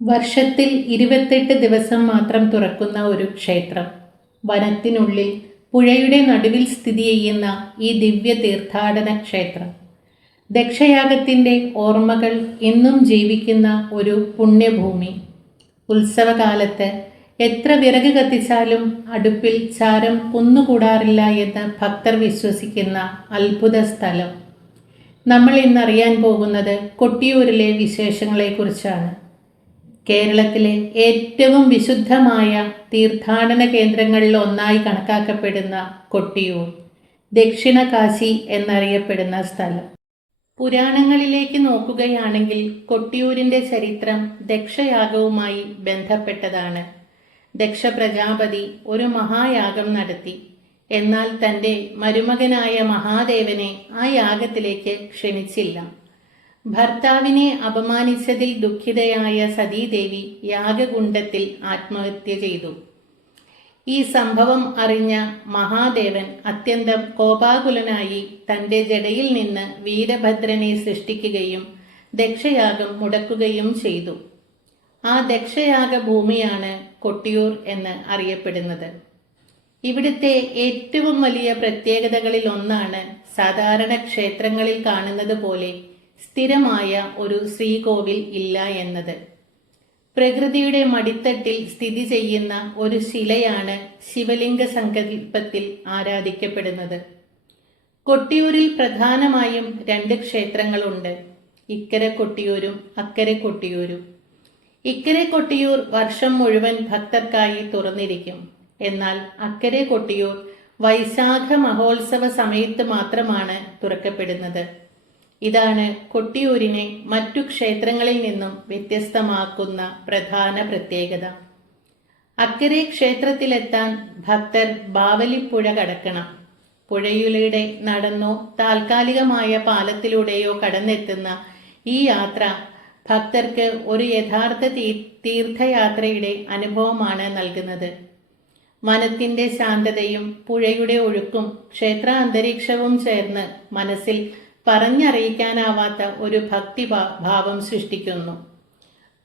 വർഷത്തിൽ 28 ദിവസം മാത്രം തുറക്കുന്ന ഒരു ക്ഷേത്രം. വനത്തിനുള്ളിൽ പുഴയുടെ നടുവിൽ സ്ഥിതി ചെയ്യുന്ന ഈ ദിവ്യ തീർത്ഥാടന ക്ഷേത്രം ദക്ഷയാഗത്തിൻ്റെ ഓർമ്മകൾ ഇന്നും ജീവിക്കുന്ന ഒരു പുണ്യഭൂമി. ഉത്സവകാലത്ത് എത്ര വിറക് കത്തിച്ചാലും അടുപ്പിൽ ചാരം കുന്നുകൂടാറില്ല എന്ന് ഭക്തർ വിശ്വസിക്കുന്ന അത്ഭുത സ്ഥലം. നമ്മൾ ഇന്നറിയാൻ പോകുന്നത് കൊട്ടിയൂരിലെ വിശേഷങ്ങളെക്കുറിച്ചാണ്. കേരളത്തിലെ ഏറ്റവും വിശുദ്ധമായ തീർത്ഥാടന കേന്ദ്രങ്ങളിൽ ഒന്നായി കണക്കാക്കപ്പെടുന്ന കൊട്ടിയൂർ, ദക്ഷിണ കാശി എന്നറിയപ്പെടുന്ന സ്ഥലം. പുരാണങ്ങളിലേക്ക് നോക്കുകയാണെങ്കിൽ കൊട്ടിയൂരിൻ്റെ ചരിത്രം ദക്ഷയാഗവുമായി ബന്ധപ്പെട്ടതാണ്. ദക്ഷ പ്രജാപതി ഒരു മഹായാഗം നടത്തി. എന്നാൽ തൻ്റെ മരുമകനായ മഹാദേവനെ ആ യാഗത്തിലേക്ക് ക്ഷണിച്ചില്ല. ഭർത്താവിനെ അപമാനിച്ചതിൽ ദുഃഖിതയായ സതീദേവി യാഗകുണ്ഡത്തിൽ ആത്മഹത്യ ചെയ്തു. ഈ സംഭവം അറിഞ്ഞ മഹാദേവൻ അത്യന്തം കോപാകുലനായി തൻ്റെ ജടയിൽ നിന്ന് വീരഭദ്രനെ സൃഷ്ടിക്കുകയും ദക്ഷയാഗം മുടക്കുകയും ചെയ്തു. ആ ദക്ഷയാഗ ഭൂമിയാണ് കൊട്ടിയൂർ എന്ന് അറിയപ്പെടുന്നത്. ഇവിടുത്തെ ഏറ്റവും വലിയ പ്രത്യേകതകളിൽ ഒന്നാണ് സാധാരണ ക്ഷേത്രങ്ങളിൽ കാണുന്നത് പോലെ സ്ഥിരമായ ഒരു ശ്രീകോവിൽ ഇല്ല എന്നത്. പ്രകൃതിയുടെ മടിത്തട്ടിൽ സ്ഥിതി ചെയ്യുന്ന ഒരു ശിലയാണ് ശിവലിംഗ സങ്കല്പത്തിൽ ആരാധിക്കപ്പെടുന്നത്. കൊട്ടിയൂരിൽ പ്രധാനമായും 2 ക്ഷേത്രങ്ങളുണ്ട്, ഇക്കരെ കൊട്ടിയൂരും അക്കരെ കൊട്ടിയൂരും. ഇക്കരെ കൊട്ടിയൂർ വർഷം മുഴുവൻ ഭക്തർക്കായി തുറന്നിരിക്കും. എന്നാൽ അക്കരെ കൊട്ടിയൂർ വൈശാഖ മഹോത്സവ സമയത്ത് മാത്രമാണ് തുറക്കപ്പെടുന്നത്. ഇതാണ് കൊട്ടിയൂരിനെ മറ്റു ക്ഷേത്രങ്ങളിൽ നിന്നും വ്യത്യസ്തമാക്കുന്ന പ്രധാന പ്രത്യേകത. അക്കരെ ക്ഷേത്രത്തിലെത്താൻ ഭക്തർ ബാവലിപ്പുഴ കടക്കണം. പുഴയിലൂടെ നടന്നോ താൽക്കാലികമായ പാലത്തിലൂടെയോ കടന്നെത്തുന്ന ഈ യാത്ര ഭക്തർക്ക് ഒരു യഥാർത്ഥ തീർത്ഥയാത്രയുടെ അനുഭവമാണ് നൽകുന്നത്. വനത്തിൻ്റെ ശാന്തതയും പുഴയുടെ ഒഴുക്കും ക്ഷേത്ര അന്തരീക്ഷവും ചേർന്ന് മനസ്സിൽ പറഞ്ഞറിയിക്കാനാവാത്ത ഒരു ഭക്തിഭാവം സൃഷ്ടിക്കുന്നു.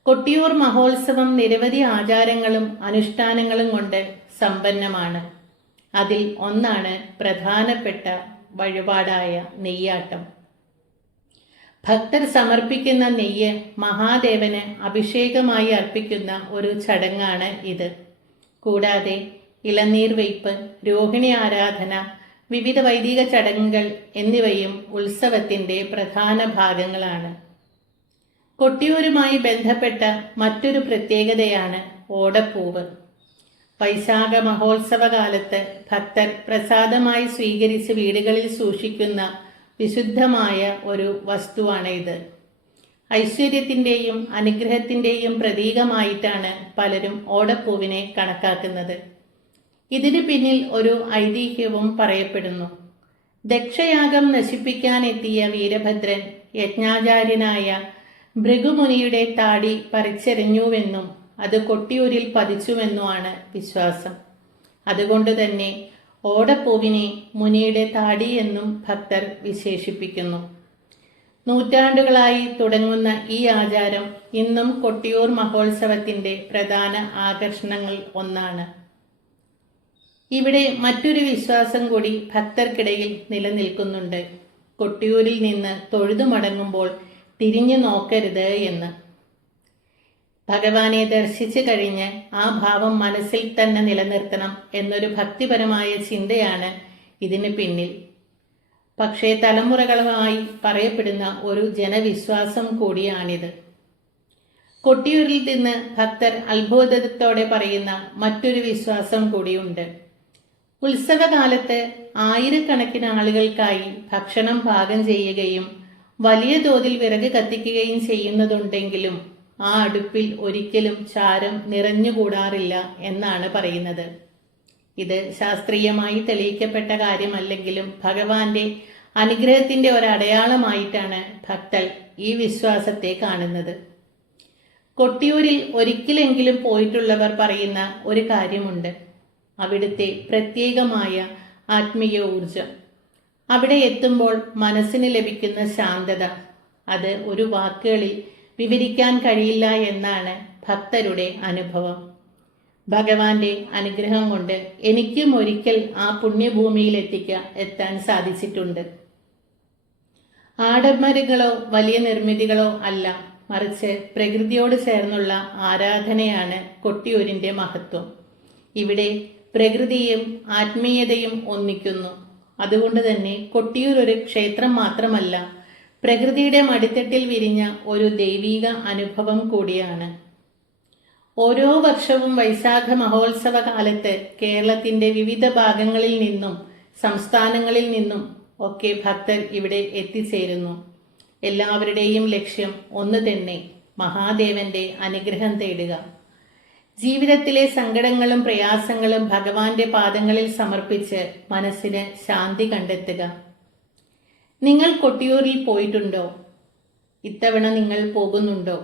കൊട്ടിയൂർ മഹോത്സവം നിരവധി ആചാരങ്ങളും അനുഷ്ഠാനങ്ങളും കൊണ്ട് സമ്പന്നമാണ്. അതിൽ ഒന്നാണ് പ്രധാനപ്പെട്ട വഴിപാടായ നെയ്യാട്ടം. ഭക്തർ സമർപ്പിക്കുന്ന നെയ്യ് മഹാദേവന് അഭിഷേകമായി അർപ്പിക്കുന്ന ഒരു ചടങ്ങാണ് ഇത്. കൂടാതെ ഇളനീർ വെയ്പ്പ്, രോഹിണി ആരാധന, വിവിധ വൈദിക ചടങ്ങുകൾ എന്നിവയും ഉത്സവത്തിൻ്റെ പ്രധാന ഭാഗങ്ങളാണ്. കൊട്ടിയൂരുമായി ബന്ധപ്പെട്ട മറ്റൊരു പ്രത്യേകതയാണ് ഓടപ്പൂവ്. വൈശാഖ മഹോത്സവകാലത്ത് ഭക്തർ പ്രസാദമായി സ്വീകരിച്ച് വീടുകളിൽ സൂക്ഷിക്കുന്ന വിശുദ്ധമായ ഒരു വസ്തുവാണ് ഇത്. ഐശ്വര്യത്തിൻ്റെയും അനുഗ്രഹത്തിൻ്റെയും പ്രതീകമായിട്ടാണ് പലരും ഓടപ്പൂവിനെ കണക്കാക്കുന്നത്. ഇതിനു പിന്നിൽ ഒരു ഐതിഹ്യവും പറയപ്പെടുന്നു. ദക്ഷയാഗം നശിപ്പിക്കാനെത്തിയ വീരഭദ്രൻ യജ്ഞാചാര്യനായ ഭൃഗുമുനിയുടെ താടി പറിച്ചെറിഞ്ഞുവെന്നും അത് കൊട്ടിയൂരിൽ പതിച്ചുവെന്നുമാണ് വിശ്വാസം. അതുകൊണ്ട് തന്നെ ഓടപ്പൂവിനെ മുനിയുടെ താടി എന്നും ഭക്തർ വിശേഷിപ്പിക്കുന്നു. നൂറ്റാണ്ടുകളായി തുടങ്ങുന്ന ഈ ആചാരം ഇന്നും കൊട്ടിയൂർ മഹോത്സവത്തിൻ്റെ പ്രധാന ആകർഷണങ്ങളിൽ ഒന്നാണ്. ഇവിടെ മറ്റൊരു വിശ്വാസം കൂടി ഭക്തർക്കിടയിൽ നിലനിൽക്കുന്നുണ്ട്. കൊട്ടിയൂരിൽ നിന്ന് തൊഴുതു മടങ്ങുമ്പോൾ തിരിഞ്ഞു നോക്കരുത് എന്ന്. ഭഗവാനെ ദർശിച്ചു കഴിഞ്ഞ് ആ ഭാവം മനസ്സിൽ തന്നെ നിലനിർത്തണം എന്നൊരു ഭക്തിപരമായ ചിന്തയാണ് ഇതിന് പിന്നിൽ. പക്ഷേ തലമുറകളുമായി പറയപ്പെടുന്ന ഒരു ജനവിശ്വാസം കൂടിയാണിത്. കൊട്ടിയൂരിൽ നിന്ന് ഭക്തർ അത്ഭുതത്തോടെ പറയുന്ന മറ്റൊരു വിശ്വാസം കൂടിയുണ്ട്. ഉത്സവകാലത്ത് ആയിരക്കണക്കിന് ആളുകൾക്കായി ഭക്ഷണം പാകം ചെയ്യുകയും വലിയ തോതിൽ വിറക് കത്തിക്കുകയും ചെയ്യുന്നതുണ്ടെങ്കിലും ആ അടുപ്പിൽ ഒരിക്കലും ചാരം നിറഞ്ഞുകൂടാറില്ല എന്നാണ് പറയുന്നത്. ഇത് ശാസ്ത്രീയമായി തെളിയിക്കപ്പെട്ട കാര്യമല്ലെങ്കിലും ഭഗവാന്റെ അനുഗ്രഹത്തിൻ്റെ ഒരടയാളമായിട്ടാണ് ഭക്തർ ഈ വിശ്വാസത്തെ കാണുന്നത്. കൊട്ടിയൂരിൽ ഒരിക്കലെങ്കിലും പോയിട്ടുള്ളവർ പറയുന്ന ഒരു കാര്യമുണ്ട്, അവിടുത്തെ പ്രത്യേകമായ ആത്മീയ ഊർജം. അവിടെ എത്തുമ്പോൾ മനസ്സിന് ലഭിക്കുന്ന ശാന്തത അത് ഒരു വാക്കുകളിൽ വിവരിക്കാൻ കഴിയില്ല എന്നാണ് ഭക്തരുടെ അനുഭവം. ഭഗവാന്റെ അനുഗ്രഹം കൊണ്ട് എനിക്കും ഒരിക്കൽ ആ പുണ്യഭൂമിയിൽ എത്താൻ സാധിച്ചിട്ടുണ്ട്. ആഡംബരങ്ങളോ വലിയ നിർമ്മിതികളോ അല്ല, മറിച്ച് പ്രകൃതിയോട് ചേർന്നുള്ള ആരാധനയാണ് കൊട്ടിയൂരിന്റെ മഹത്വം. ഇവിടെ പ്രകൃതിയും ആത്മീയതയും ഒന്നിക്കുന്നു. അതുകൊണ്ട് തന്നെ കൊട്ടിയൂർ ഒരു ക്ഷേത്രം മാത്രമല്ല, പ്രകൃതിയുടെ മടിത്തട്ടിൽ വിരിഞ്ഞ ഒരു ദൈവീക അനുഭവം കൂടിയാണ്. ഓരോ വർഷവും വൈശാഖ മഹോത്സവ കാലത്ത് കേരളത്തിന്റെ വിവിധ ഭാഗങ്ങളിൽ നിന്നും സംസ്ഥാനങ്ങളിൽ നിന്നും ഒക്കെ ഭക്തർ ഇവിടെ എത്തിച്ചേരുന്നു. എല്ലാവരുടെയും ലക്ഷ്യം ഒന്ന് തന്നെ, മഹാദേവന്റെ അനുഗ്രഹം തേടുക. ജീവിതത്തിലെ സങ്കടങ്ങളും പ്രയാസങ്ങളും ഭഗവാന്റെ പാദങ്ങളിൽ സമർപ്പിച്ച് മനസ്സിന് ശാന്തി കണ്ടെത്തുക. നിങ്ങൾ കൊട്ടിയൂരിൽ പോയിട്ടുണ്ടോ? ഇത്തവണ നിങ്ങൾ പോകുന്നുണ്ടോ?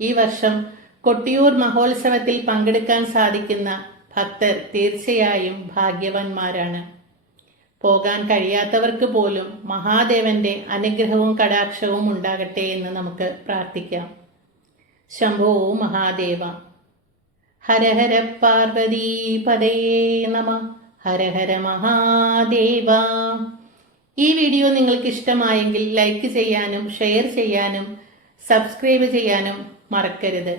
ഈ വർഷം കൊട്ടിയൂർ മഹോത്സവത്തിൽ പങ്കെടുക്കാൻ സാധിക്കുന്ന ഭക്തർ തീർച്ചയായും ഭാഗ്യവാന്മാരാണ്. പോകാൻ കഴിയാത്തവർക്ക് പോലും മഹാദേവന്റെ അനുഗ്രഹവും കടാക്ഷവും ഉണ്ടാകട്ടെ എന്ന് നമുക്ക് പ്രാർത്ഥിക്കാം. ശംഭോ മഹാദേവ. ഹര ഹര പാർവതീ പദയേ നമ. ഹര ഹര മഹാദേവ. ഈ വീഡിയോ നിങ്ങൾക്ക് ഇഷ്ടമായെങ്കിൽ ലൈക്ക് ചെയ്യാനും ഷെയർ ചെയ്യാനും സബ്സ്ക്രൈബ് ചെയ്യാനും മറക്കരുത്.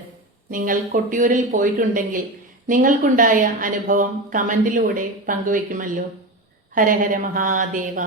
നിങ്ങൾ കൊട്ടിയൂരിൽ പോയിട്ടുണ്ടെങ്കിൽ നിങ്ങൾക്കുണ്ടായ അനുഭവം കമന്റിലൂടെ പങ്കുവയ്ക്കുമല്ലോ. ഹര ഹര മഹാദേവ.